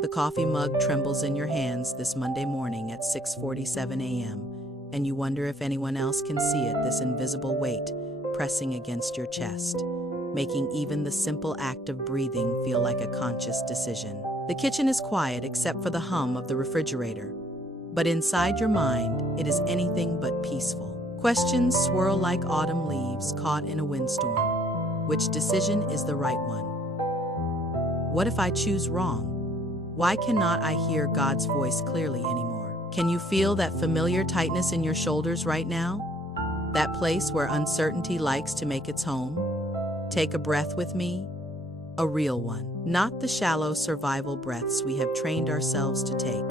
The coffee mug trembles in your hands this Monday morning at 6:47 a.m., and you wonder if anyone else can see it, this invisible weight pressing against your chest, making even the simple act of breathing feel like a conscious decision. The kitchen is quiet except for the hum of the refrigerator, but inside your mind, it is anything but peaceful. Questions swirl like autumn leaves caught in a windstorm. Which decision is the right one? What if I choose wrong? Why cannot I hear God's voice clearly anymore? Can you feel that familiar tightness in your shoulders right now? That place where uncertainty likes to make its home? Take a breath with me. A real one. Not the shallow survival breaths we have trained ourselves to take,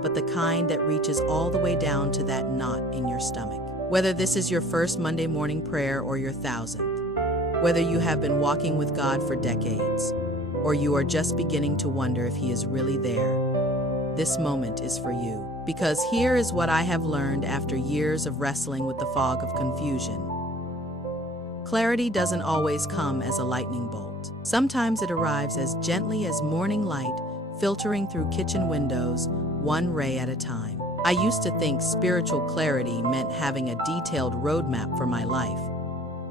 but the kind that reaches all the way down to that knot in your stomach. Whether this is your first Monday morning prayer or your 1,000th, whether you have been walking with God for decades, or you are just beginning to wonder if He is really there, this moment is for you. Because here is what I have learned after years of wrestling with the fog of confusion. Clarity doesn't always come as a lightning bolt. Sometimes it arrives as gently as morning light filtering through kitchen windows, one ray at a time. I used to think spiritual clarity meant having a detailed roadmap for my life,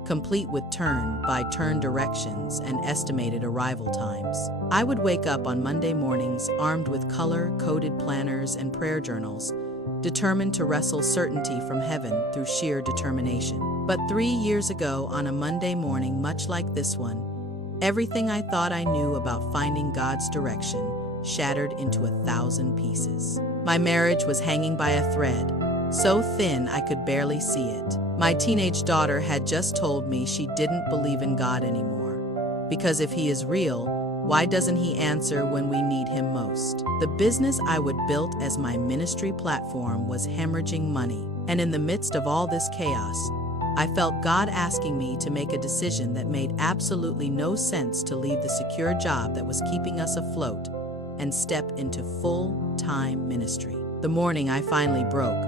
complete with turn-by-turn directions and estimated arrival times. I would wake up on Monday mornings armed with color-coded planners and prayer journals, determined to wrestle certainty from heaven through sheer determination. But 3 years ago, on a Monday morning much like this one, everything I thought I knew about finding God's direction shattered into 1,000 pieces. My marriage was hanging by a thread, so thin I could barely see it. My teenage daughter had just told me she didn't believe in God anymore, because if He is real, why doesn't He answer when we need Him most? The business I would build as my ministry platform was hemorrhaging money, and in the midst of all this chaos, I felt God asking me to make a decision that made absolutely no sense, to leave the secure job that was keeping us afloat and step into full-time ministry. The morning I finally broke,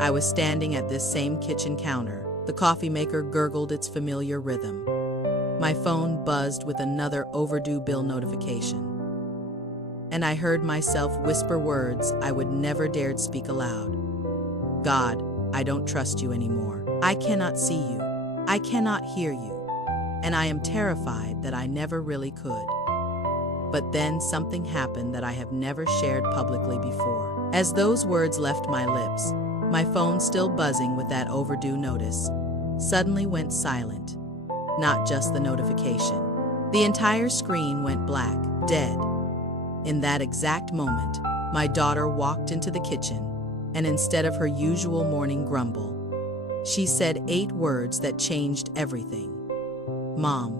I was standing at this same kitchen counter. The coffee maker gurgled its familiar rhythm. My phone buzzed with another overdue bill notification, and I heard myself whisper words I would never dared speak aloud. God, I don't trust You anymore. I cannot see You. I cannot hear You. And I am terrified that I never really could. But then something happened that I have never shared publicly before. As those words left my lips, my phone, still buzzing with that overdue notice, suddenly went silent. Not just the notification. The entire screen went black, dead. In that exact moment, my daughter walked into the kitchen, and instead of her usual morning grumble, she said 8 words that changed everything. Mom,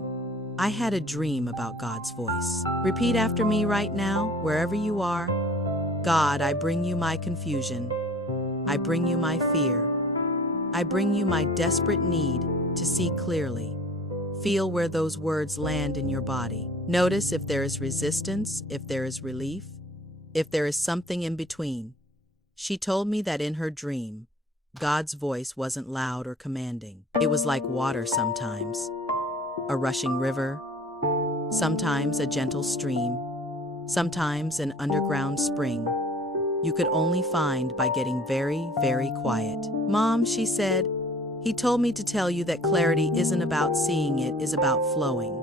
I had a dream about God's voice. Repeat after me right now, wherever you are. God, I bring You my confusion. I bring You my fear. I bring You my desperate need to see clearly. Feel where those words land in your body. Notice if there is resistance, if there is relief, if there is something in between. She told me that in her dream, God's voice wasn't loud or commanding. It was like water sometimes, a rushing river, sometimes a gentle stream, sometimes an underground spring you could only find by getting very, very quiet. Mom, she said, He told me to tell you that clarity isn't about seeing, it is about flowing.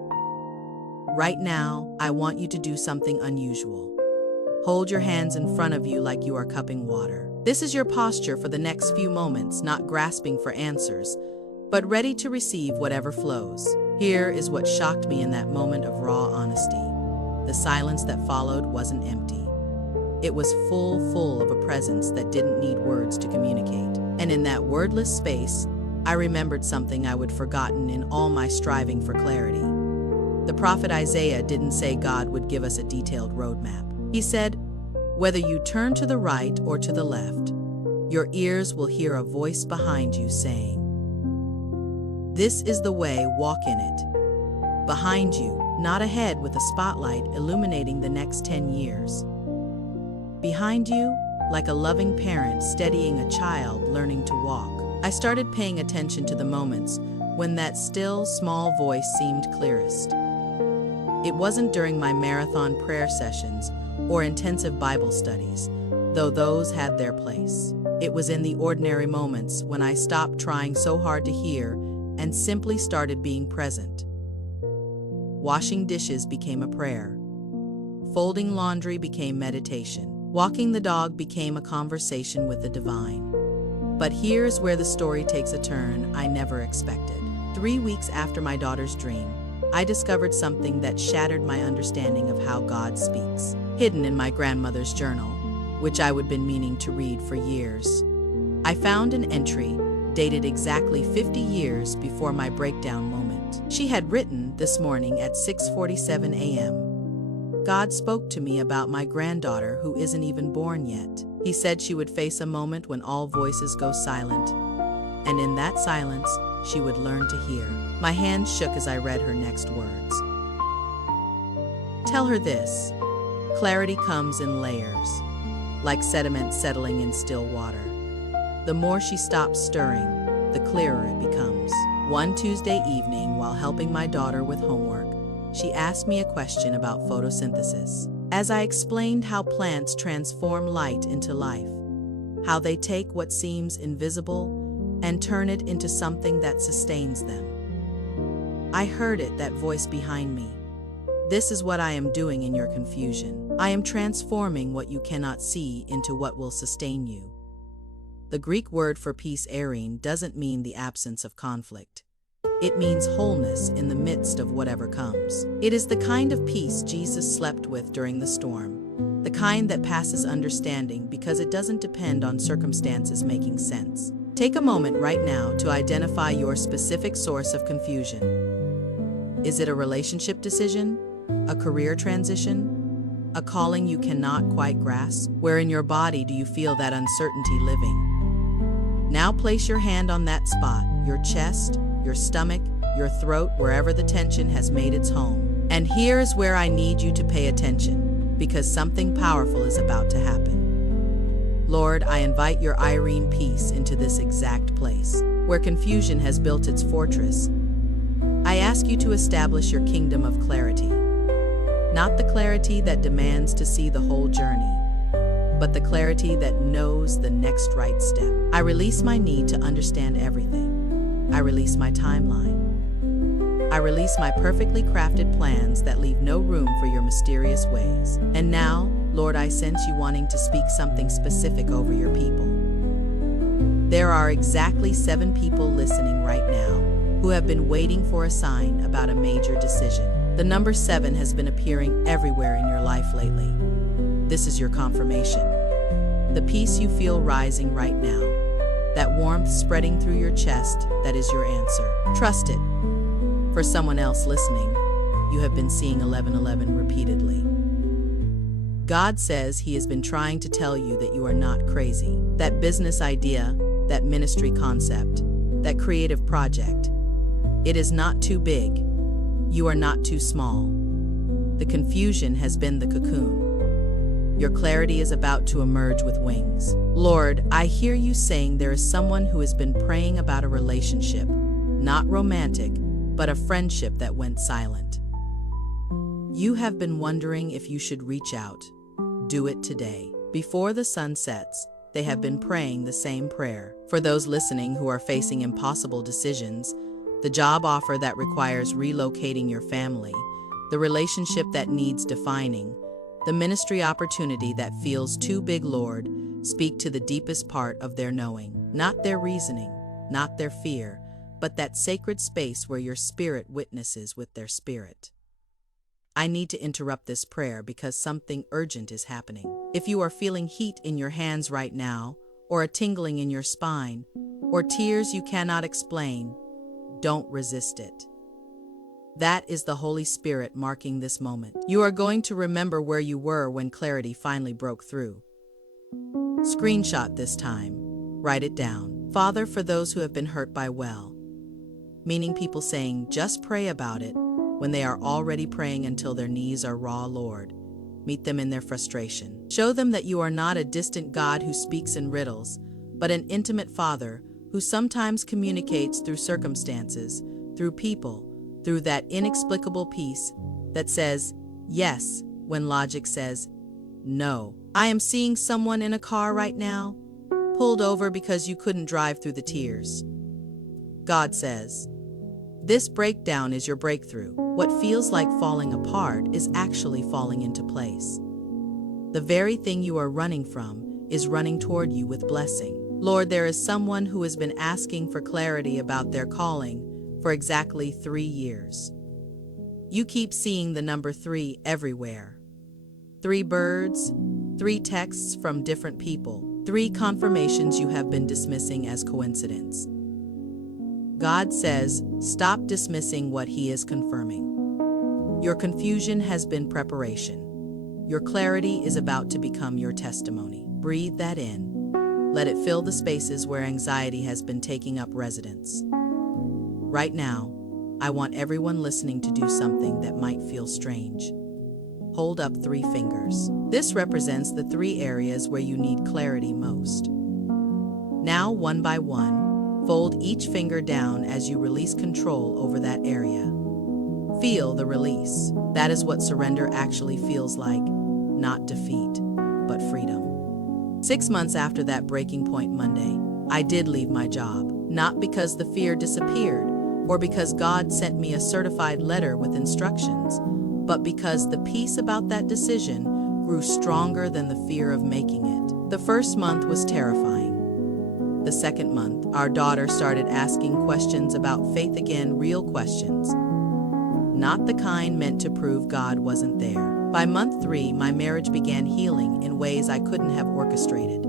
Right now, I want you to do something unusual. Hold your hands in front of you like you are cupping water. This is your posture for the next few moments, not grasping for answers, but ready to receive whatever flows. Here is what shocked me in that moment of raw honesty. The silence that followed wasn't empty. It was full of a presence that didn't need words to communicate. And in that wordless space, I remembered something I would forgotten in all my striving for clarity. The prophet Isaiah didn't say God would give us a detailed roadmap. He said, whether you turn to the right or to the left, your ears will hear a voice behind you saying, this is the way, walk in it. Behind you, not ahead with a spotlight illuminating the next 10 years. Behind you, like a loving parent steadying a child learning to walk. I started paying attention to the moments when that still, small voice seemed clearest. It wasn't during my marathon prayer sessions or intensive Bible studies, though those had their place. It was in the ordinary moments when I stopped trying so hard to hear and simply started being present. Washing dishes became a prayer. Folding laundry became meditation. Walking the dog became a conversation with the divine. But here's where the story takes a turn I never expected. 3 weeks after my daughter's dream, I discovered something that shattered my understanding of how God speaks. Hidden in my grandmother's journal, which I would been meaning to read for years, I found an entry dated exactly 50 years before my breakdown moment. She had written this morning at 6:47 a.m. God spoke to me about my granddaughter who isn't even born yet. He said she would face a moment when all voices go silent, and in that silence, she would learn to hear. My hands shook as I read her next words. Tell her this: clarity comes in layers, like sediment settling in still water. The more she stops stirring, the clearer it becomes. One Tuesday evening, while helping my daughter with homework, she asked me a question about photosynthesis. As I explained how plants transform light into life, how they take what seems invisible and turn it into something that sustains them, I heard it, that voice behind me. This is what I am doing in your confusion. I am transforming what you cannot see into what will sustain you. The Greek word for peace, eirene, doesn't mean the absence of conflict. It means wholeness in the midst of whatever comes. It is the kind of peace Jesus slept with during the storm, the kind that passes understanding because it doesn't depend on circumstances making sense. Take a moment right now to identify your specific source of confusion. Is it a relationship decision? A career transition? A calling you cannot quite grasp? Where in your body do you feel that uncertainty living? Now place your hand on that spot, your chest, your stomach, your throat, wherever the tension has made its home. And here is where I need you to pay attention, because something powerful is about to happen. Lord, I invite your eirene peace into this exact place, where confusion has built its fortress. I ask you to establish your kingdom of clarity. Not the clarity that demands to see the whole journey, but the clarity that knows the next right step. I release my need to understand everything. I release my timeline. I release my perfectly crafted plans that leave no room for your mysterious ways. And now, Lord, I sense you wanting to speak something specific over your people. There are exactly 7 people listening right now who have been waiting for a sign about a major decision. The number 7 has been appearing everywhere in your life lately. This is your confirmation. The peace you feel rising right now, that warmth spreading through your chest, that is your answer. Trust it. For someone else listening, you have been seeing 1111 repeatedly. God says He has been trying to tell you that you are not crazy. That business idea, that ministry concept, that creative project, it is not too big. You are not too small. The confusion has been the cocoon. Your clarity is about to emerge with wings. Lord, I hear you saying there is someone who has been praying about a relationship, not romantic, but a friendship that went silent. You have been wondering if you should reach out. Do it today. Before the sun sets, they have been praying the same prayer. For those listening who are facing impossible decisions, the job offer that requires relocating your family, the relationship that needs defining, the ministry opportunity that feels too big, Lord, speak to the deepest part of their knowing. Not their reasoning, not their fear, but that sacred space where your spirit witnesses with their spirit. I need to interrupt this prayer because something urgent is happening. If you are feeling heat in your hands right now, or a tingling in your spine, or tears you cannot explain, don't resist it. That is the Holy Spirit marking this moment. You are going to remember where you were when clarity finally broke through. Screenshot this time. Write it down. Father, for those who have been hurt by meaning people saying, just pray about it, when they are already praying until their knees are raw, Lord, meet them in their frustration. Show them that you are not a distant God who speaks in riddles, but an intimate Father who sometimes communicates through circumstances, through people, through that inexplicable peace that says yes when logic says No. I am seeing someone in a car right now, pulled over because you couldn't drive through the tears. God says, this breakdown is your breakthrough. What feels like falling apart is actually falling into place. The very thing you are running from is running toward you with blessing. Lord, there is someone who has been asking for clarity about their calling for exactly 3 years. You keep seeing the number 3 everywhere. 3 birds, 3 texts from different people, 3 confirmations you have been dismissing as coincidence. God says, stop dismissing what He is confirming. Your confusion has been preparation. Your clarity is about to become your testimony. Breathe that in. Let it fill the spaces where anxiety has been taking up residence. Right now, I want everyone listening to do something that might feel strange. Hold up 3 fingers. This represents the 3 areas where you need clarity most. Now, one by one, fold each finger down as you release control over that area. Feel the release. That is what surrender actually feels like, not defeat, but freedom. 6 months after that breaking point Monday, I did leave my job, not because the fear disappeared or because God sent me a certified letter with instructions, but because the peace about that decision grew stronger than the fear of making it. The first month was terrifying. The second month, our daughter started asking questions about faith again, real questions, not the kind meant to prove God wasn't there. By month 3, my marriage began healing in ways I couldn't have orchestrated.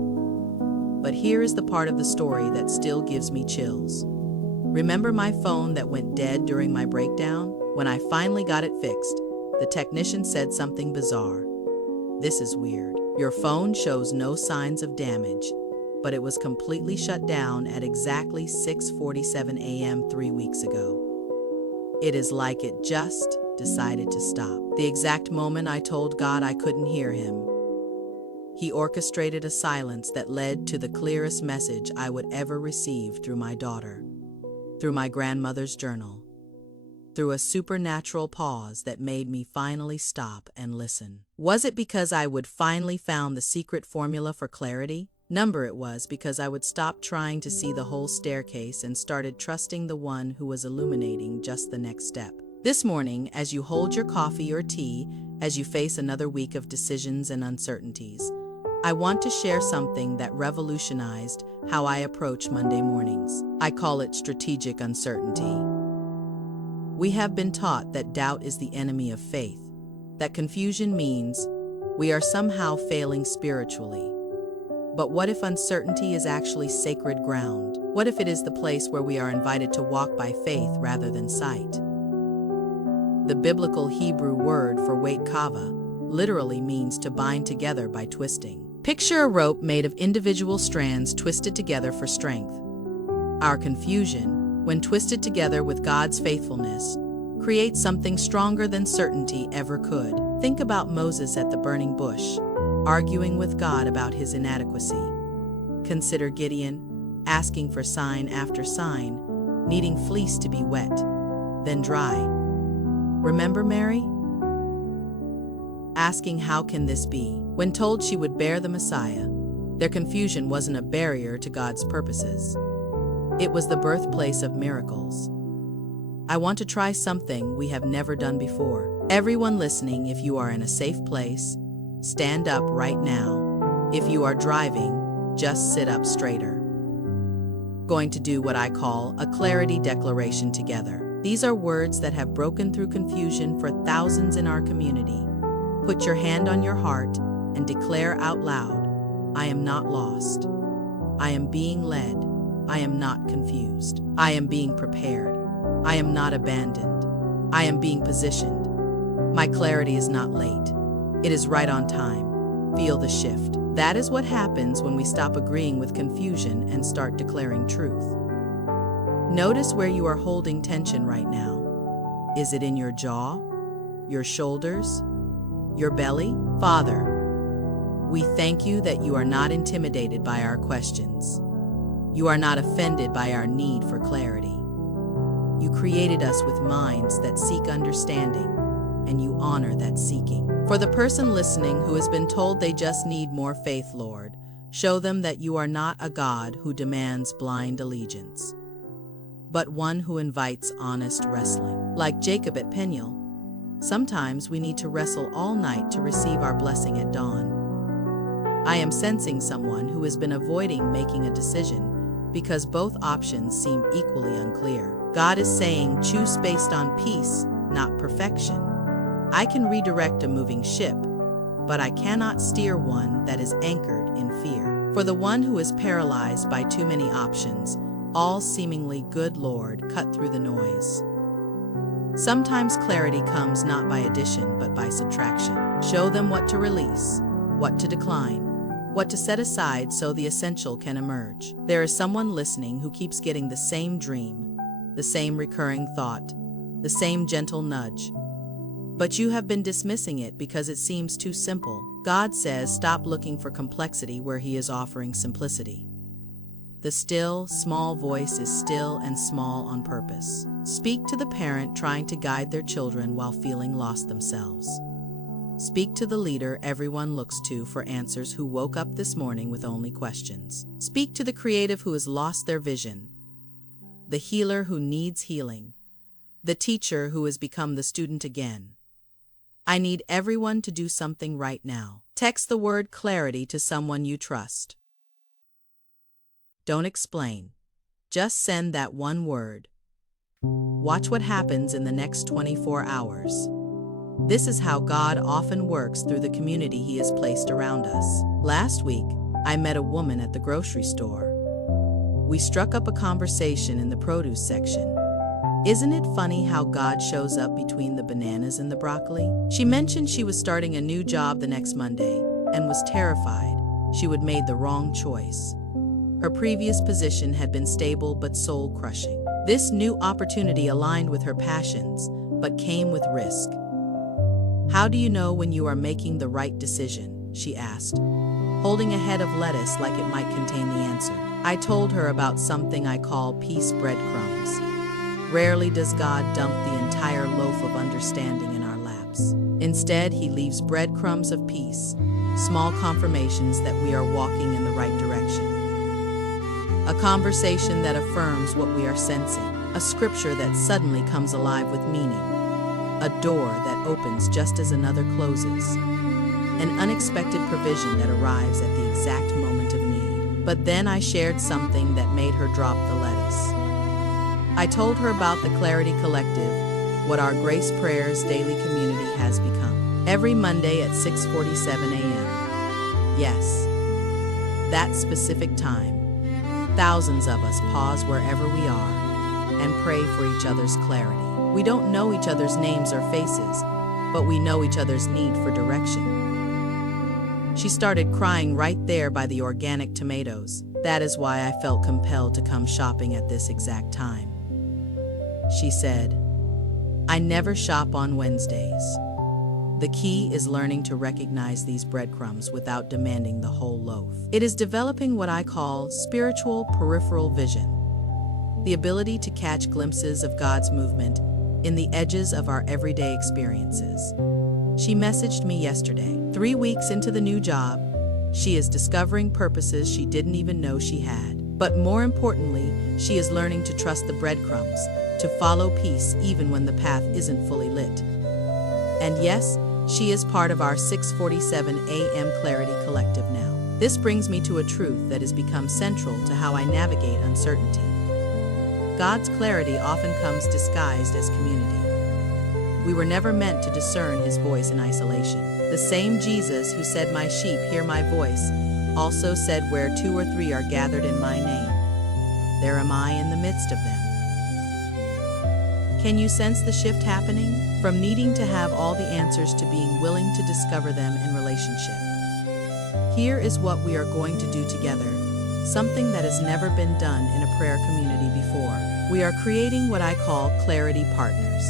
But here is the part of the story that still gives me chills. Remember my phone that went dead during my breakdown? When I finally got it fixed, the technician said something bizarre. This is weird. Your phone shows no signs of damage, but it was completely shut down at exactly 6:47 a.m. 3 weeks ago. It is like it just decided to stop. The exact moment I told God I couldn't hear Him, He orchestrated a silence that led to the clearest message I would ever receive through my daughter, through my grandmother's journal, through a supernatural pause that made me finally stop and listen. Was it because I would finally found the secret formula for clarity? Number it was because I would stop trying to see the whole staircase and started trusting the one who was illuminating just the next step. This morning, as you hold your coffee or tea, as you face another week of decisions and uncertainties, I want to share something that revolutionized how I approach Monday mornings. I call it strategic uncertainty. We have been taught that doubt is the enemy of faith, that confusion means we are somehow failing spiritually. But what if uncertainty is actually sacred ground? What if it is the place where we are invited to walk by faith rather than sight? The biblical Hebrew word for wait kava literally means to bind together by twisting. Picture a rope made of individual strands twisted together for strength. Our confusion, when twisted together with God's faithfulness, creates something stronger than certainty ever could. Think about Moses at the burning bush, arguing with God about his inadequacy. Consider Gideon, asking for sign after sign, needing fleece to be wet, then dry. Remember Mary? Asking how can this be? When told she would bear the Messiah, their confusion wasn't a barrier to God's purposes. It was the birthplace of miracles. I want to try something we have never done before. Everyone listening, if you are in a safe place, stand up right now. If you are driving, just sit up straighter. Going to do what I call a clarity declaration together. These are words that have broken through confusion for thousands in our community. Put your hand on your heart and declare out loud, I am not lost. I am being led. I am not confused. I am being prepared. I am not abandoned. I am being positioned. My clarity is not late. It is right on time. Feel the shift. That is what happens when we stop agreeing with confusion and start declaring truth. Notice where you are holding tension right now. Is it in your jaw, your shoulders, your belly? Father, we thank you that you are not intimidated by our questions. You are not offended by our need for clarity. You created us with minds that seek understanding, and you honor that seeking. For the person listening who has been told they just need more faith, Lord, show them that you are not a God who demands blind allegiance, but one who invites honest wrestling. Like Jacob at Peniel, sometimes we need to wrestle all night to receive our blessing at dawn. I am sensing someone who has been avoiding making a decision because both options seem equally unclear. God is saying, choose based on peace, not perfection. I can redirect a moving ship, but I cannot steer one that is anchored in fear. For the one who is paralyzed by too many options, all seemingly good, Lord, cut through the noise. Sometimes clarity comes not by addition but by subtraction. Show them what to release, what to decline, what to set aside so the essential can emerge. There is someone listening who keeps getting the same dream, the same recurring thought, the same gentle nudge. But you have been dismissing it because it seems too simple. God says stop looking for complexity where He is offering simplicity. The still, small voice is still and small on purpose. Speak to the parent trying to guide their children while feeling lost themselves. Speak to the leader everyone looks to for answers who woke up this morning with only questions. Speak to the creative who has lost their vision, the healer who needs healing, the teacher who has become the student again. I need everyone to do something right now. Text the word clarity to someone you trust. Don't explain. Just send that one word. Watch what happens in the next 24 hours. This is how God often works through the community He has placed around us. Last week, I met a woman at the grocery store. We struck up a conversation in the produce section. Isn't it funny how God shows up between the bananas and the broccoli? She mentioned she was starting a new job the next Monday and was terrified she would made the wrong choice. Her previous position had been stable but soul-crushing. This new opportunity aligned with her passions, but came with risk. How do you know when you are making the right decision? She asked, holding a head of lettuce like it might contain the answer. I told her about something I call peace breadcrumbs. Rarely does God dump the entire loaf of understanding in our laps. Instead, He leaves breadcrumbs of peace, small confirmations that we are walking in the right direction. A conversation that affirms what we are sensing, a scripture that suddenly comes alive with meaning, a door that opens just as another closes, an unexpected provision that arrives at the exact moment of need. But then I shared something that made her drop the lettuce. I told her about the Clarity Collective, what our Grace Prayers daily community has become. Every Monday at 6:47 a.m. Yes, that specific time, thousands of us pause wherever we are and pray for each other's clarity. We don't know each other's names or faces, but we know each other's need for direction. She started crying right there by the organic tomatoes. That is why I felt compelled to come shopping at this exact time. She said, I never shop on Wednesdays. The key is learning to recognize these breadcrumbs without demanding the whole loaf. It is developing what I call spiritual peripheral vision, the ability to catch glimpses of God's movement in the edges of our everyday experiences. She messaged me yesterday. 3 weeks into the new job, she is discovering purposes she didn't even know she had. But more importantly, she is learning to trust the breadcrumbs, to follow peace even when the path isn't fully lit. And yes, she is part of our 6:47 a.m. Clarity Collective now. This brings me to a truth that has become central to how I navigate uncertainty. God's clarity often comes disguised as community. We were never meant to discern His voice in isolation. The same Jesus who said, my sheep hear my voice, also said, where 2 or 3 are gathered in my name, there am I in the midst of them. Can you sense the shift happening? From needing to have all the answers to being willing to discover them in relationship. Here is what we are going to do together, something that has never been done in a prayer community before. We are creating what I call clarity partners.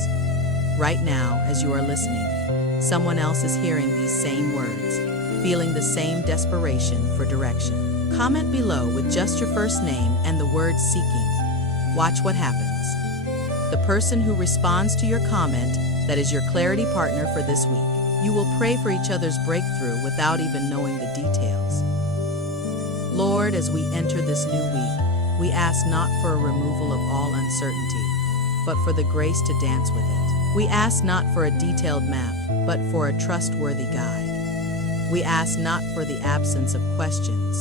Right now, as you are listening, someone else is hearing these same words, feeling the same desperation for direction. Comment below with just your first name and the word seeking. Watch what happens. The person who responds to your comment, that is your clarity partner for this week. You will pray for each other's breakthrough without even knowing the details. Lord, as we enter this new week, we ask not for a removal of all uncertainty, but for the grace to dance with it. We ask not for a detailed map, but for a trustworthy guide. We ask not for the absence of questions,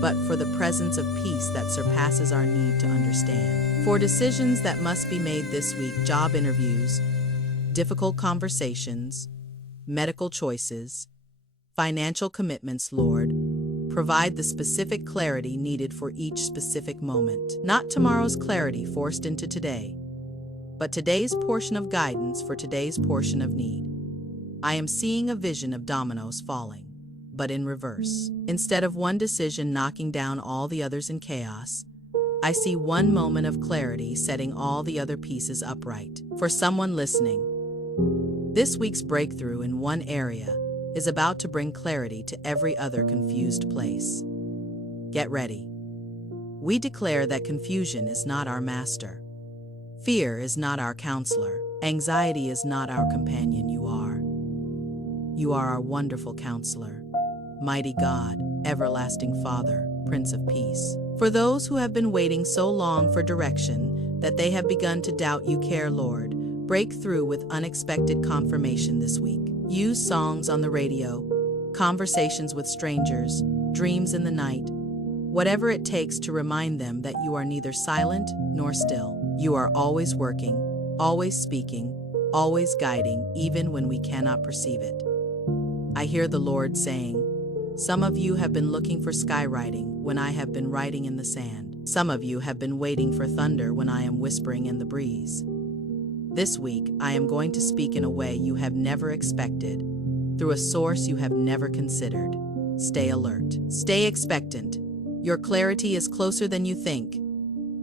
but for the presence of peace that surpasses our need to understand. For decisions that must be made this week, job interviews, difficult conversations, medical choices, financial commitments, Lord, provide the specific clarity needed for each specific moment. Not tomorrow's clarity forced into today, but today's portion of guidance for today's portion of need. I am seeing a vision of dominoes falling, but in reverse. Instead of one decision knocking down all the others in chaos, I see one moment of clarity setting all the other pieces upright. For someone listening, this week's breakthrough in one area is about to bring clarity to every other confused place. Get ready. We declare that confusion is not our master. Fear is not our counselor. Anxiety is not our companion. You are our wonderful counselor. Mighty God, everlasting Father, Prince of Peace. For those who have been waiting so long for direction that they have begun to doubt you care, Lord, break through with unexpected confirmation this week. Use songs on the radio, conversations with strangers, dreams in the night, whatever it takes to remind them that you are neither silent nor still. You are always working, always speaking, always guiding, even when we cannot perceive it. I hear the Lord saying, some of you have been looking for skywriting when I have been writing in the sand. Some of you have been waiting for thunder when I am whispering in the breeze. This week, I am going to speak in a way you have never expected, through a source you have never considered. Stay alert. Stay expectant. Your clarity is closer than you think.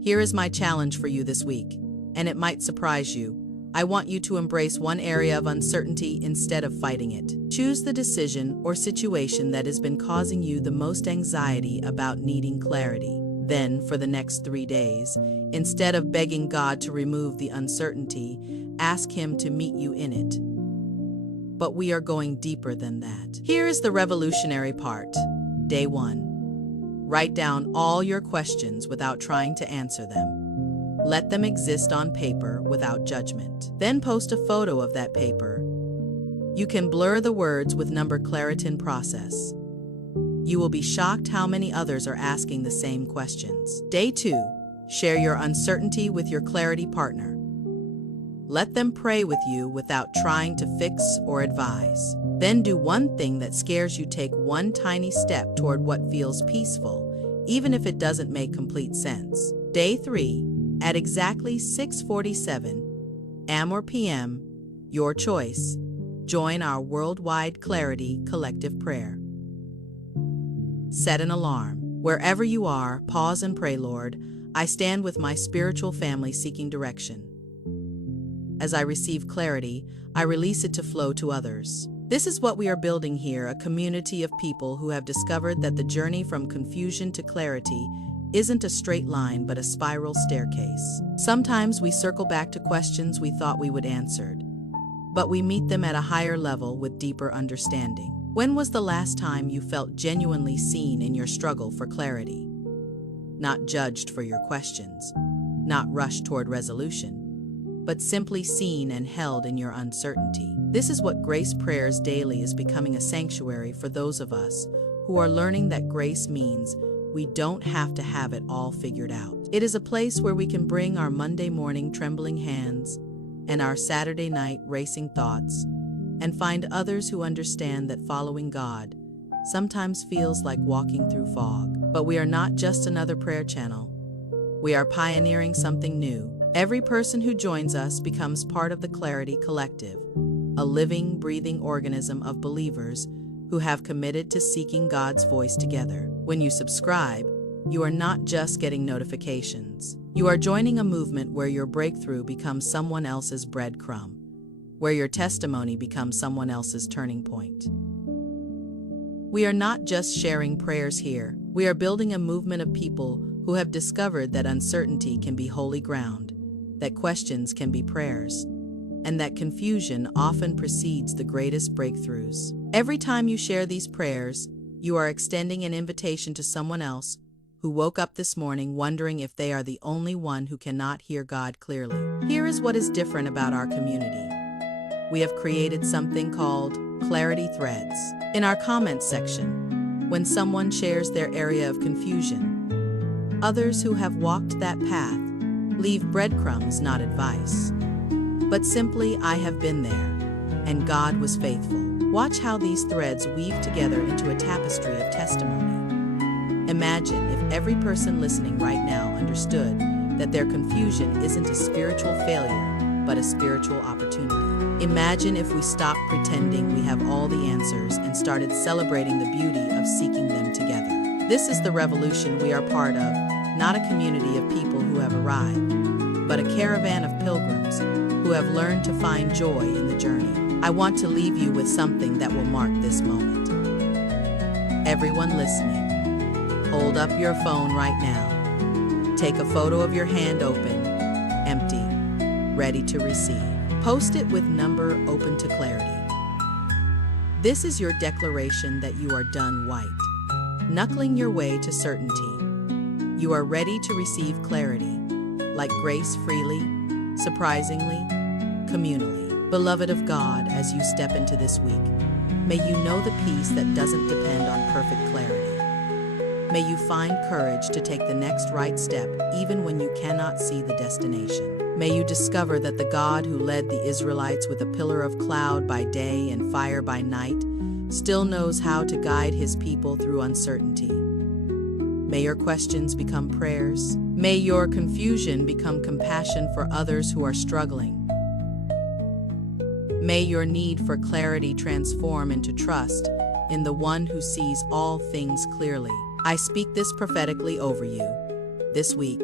Here is my challenge for you this week, and it might surprise you. I want you to embrace one area of uncertainty instead of fighting it. Choose the decision or situation that has been causing you the most anxiety about needing clarity. Then, for the next 3 days, instead of begging God to remove the uncertainty, ask Him to meet you in it. But we are going deeper than that. Here is the revolutionary part. Day 1. Write down all your questions without trying to answer them. Let them exist on paper without judgment. Then post a photo of that paper. You can blur the words with number Claritin process. You will be shocked how many others are asking the same questions. Day 2. Share your uncertainty with your clarity partner. Let them pray with you without trying to fix or advise. Then do one thing that scares you. Take one tiny step toward what feels peaceful, even if it doesn't make complete sense. Day 3. At exactly 6:47 a.m. or p.m., your choice, join our worldwide Clarity Collective Prayer. Set an alarm. Wherever you are, pause and pray, Lord, I stand with my spiritual family seeking direction. As I receive clarity, I release it to flow to others. This is what we are building here, a community of people who have discovered that the journey from confusion to clarity isn't a straight line but a spiral staircase. Sometimes we circle back to questions we thought we would answered, but we meet them at a higher level with deeper understanding. When was the last time you felt genuinely seen in your struggle for clarity? Not judged for your questions, not rushed toward resolution, but simply seen and held in your uncertainty. This is what Grace Prayers Daily is becoming, a sanctuary for those of us who are learning that grace means we don't have to have it all figured out. It is a place where we can bring our Monday morning trembling hands and our Saturday night racing thoughts and find others who understand that following God sometimes feels like walking through fog. But we are not just another prayer channel. We are pioneering something new. Every person who joins us becomes part of the Clarity Collective, a living, breathing organism of believers who have committed to seeking God's voice together. When you subscribe, you are not just getting notifications. You are joining a movement where your breakthrough becomes someone else's breadcrumb, where your testimony becomes someone else's turning point. We are not just sharing prayers here. We are building a movement of people who have discovered that uncertainty can be holy ground, that questions can be prayers, and that confusion often precedes the greatest breakthroughs. Every time you share these prayers, you are extending an invitation to someone else who woke up this morning wondering if they are the only one who cannot hear God clearly. Here is what is different about our community. We have created something called Clarity Threads. In our comments section, when someone shares their area of confusion, others who have walked that path leave breadcrumbs, not advice, but simply, "I have been there, and God was faithful." Watch how these threads weave together into a tapestry of testimony. Imagine if every person listening right now understood that their confusion isn't a spiritual failure, but a spiritual opportunity. Imagine if we stopped pretending we have all the answers and started celebrating the beauty of seeking them together. This is the revolution we are part of, not a community of people who have arrived, but a caravan of pilgrims who have learned to find joy in the journey. I want to leave you with something that will mark this moment. Everyone listening, hold up your phone right now. Take a photo of your hand open, empty, ready to receive. Post it with number open to clarity. This is your declaration that you are done white, knuckling your way to certainty. You are ready to receive clarity, like grace freely, surprisingly, communally. Beloved of God, as you step into this week, may you know the peace that doesn't depend on perfect clarity. May you find courage to take the next right step even when you cannot see the destination. May you discover that the God who led the Israelites with a pillar of cloud by day and fire by night still knows how to guide his people through uncertainty. May your questions become prayers. May your confusion become compassion for others who are struggling. May your need for clarity transform into trust in the one who sees all things clearly. I speak this prophetically over you. This week,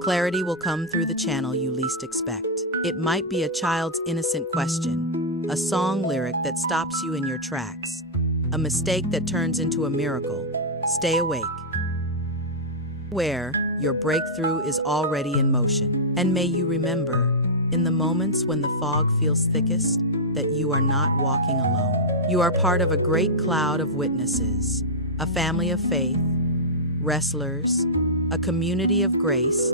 clarity will come through the channel you least expect. It might be a child's innocent question, a song lyric that stops you in your tracks, a mistake that turns into a miracle. Stay awake. Where your breakthrough is already in motion. And may you remember, in the moments when the fog feels thickest, that you are not walking alone. You are part of a great cloud of witnesses, a family of faith, wrestlers, a community of grace,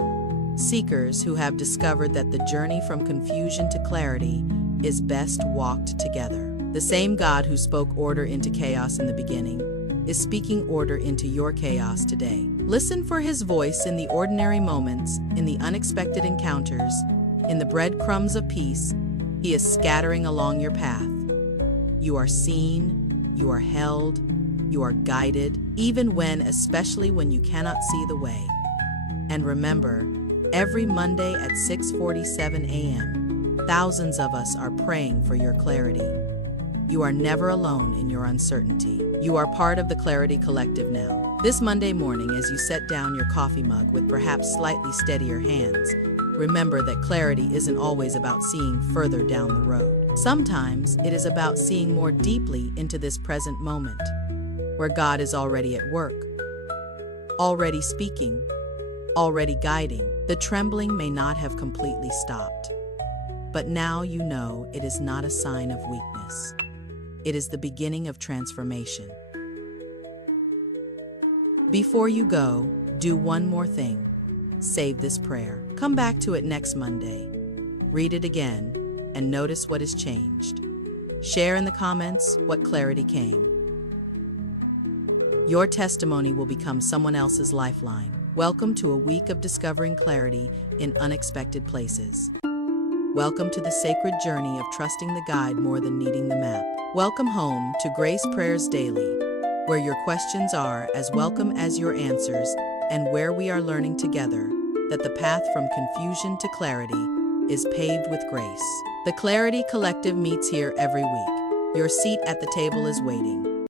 seekers who have discovered that the journey from confusion to clarity is best walked together. The same God who spoke order into chaos in the beginning is speaking order into your chaos today. Listen for his voice in the ordinary moments, in the unexpected encounters, in the breadcrumbs of peace he is scattering along your path. You are seen, you are held, you are guided, even when, especially when you cannot see the way. And remember, every Monday at 6:47 a.m., thousands of us are praying for your clarity. You are never alone in your uncertainty. You are part of the Clarity Collective now. This Monday morning, as you set down your coffee mug with perhaps slightly steadier hands, remember that clarity isn't always about seeing further down the road. Sometimes it is about seeing more deeply into this present moment, where God is already at work, already speaking, already guiding. The trembling may not have completely stopped, but now you know it is not a sign of weakness. It is the beginning of transformation. Before you go, do one more thing. Save this prayer. Come back to it next Monday. Read it again and notice what has changed. Share in the comments what clarity came. Your testimony will become someone else's lifeline. Welcome to a week of discovering clarity in unexpected places. Welcome to the sacred journey of trusting the guide more than needing the map. Welcome home to Grace Prayers Daily, where your questions are as welcome as your answers, and where we are learning together that the path from confusion to clarity is paved with grace. The Clarity Collective meets here every week. Your seat at the table is waiting.